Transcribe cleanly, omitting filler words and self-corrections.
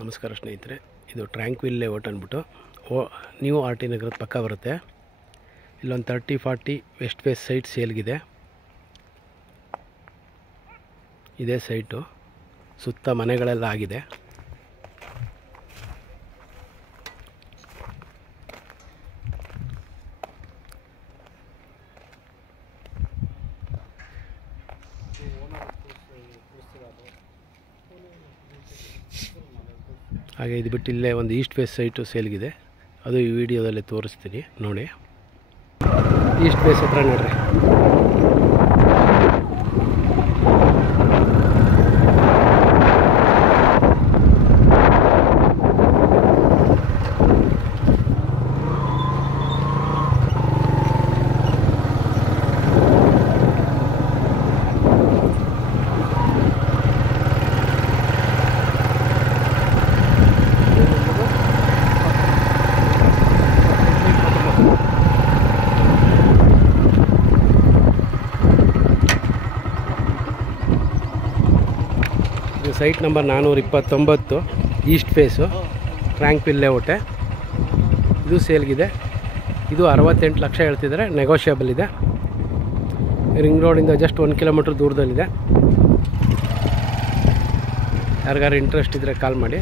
ನಮಸ್ಕಾರ ಸ್ನೇಹಿತರೆ, ಇದು ಟ್ರ್ಯಾಂಕ್ವಿಲ್ ಲೇಔಟ್ ಅಂದ್ಬಿಟ್ಟು ನ್ಯೂ ಆರ್ ಟಿ ನಗರದ ಪಕ್ಕ ಬರುತ್ತೆ. ಇಲ್ಲೊಂದು 30-40 ವೆಸ್ಟ್ ಫೇಸ್ ಸೈಟ್ ಸೇಲ್ಗಿದೆ. ಇದೇ ಸೈಟು, ಸುತ್ತ ಮನೆಗಳೆಲ್ಲ ಆಗಿದೆ. ಹಾಗೆ ಇದು ಬಿಟ್ಟು ಇಲ್ಲೇ ಒಂದು ಈಸ್ಟ್ ಫೇಸ್ ಸೈಟು ಸೇಲ್ಗಿದೆ. ಅದು ಈ ವಿಡಿಯೋದಲ್ಲಿ ತೋರಿಸ್ತೀನಿ ನೋಡಿ. ಈಸ್ಟ್ ಫೇಸ್ ಹತ್ರ ನೋಡ್ರಿ, ಸೈಟ್ ನಂಬರ್ 429 ಈಸ್ಟ್ ಫೇಸು ಟ್ರ್ಯಾಂಕ್ವಿಲ್ ಲೇಔಟೆ. ಇದು ಸೇಲ್ಗಿದೆ. ಇದು 68 ಲಕ್ಷ ಹೇಳ್ತಿದ್ದಾರೆ, ನೆಗೋಷಿಯಬಲ್ ಇದೆ. ರಿಂಗ್ ರೋಡಿಂದ ಜಸ್ಟ್ 1 ಕಿಲೋಮೀಟ್ರ್ ದೂರದಲ್ಲಿದೆ. ಯಾರಿಗಾರು ಇಂಟ್ರೆಸ್ಟ್ ಇದ್ದರೆ ಕಾಲ್ ಮಾಡಿ.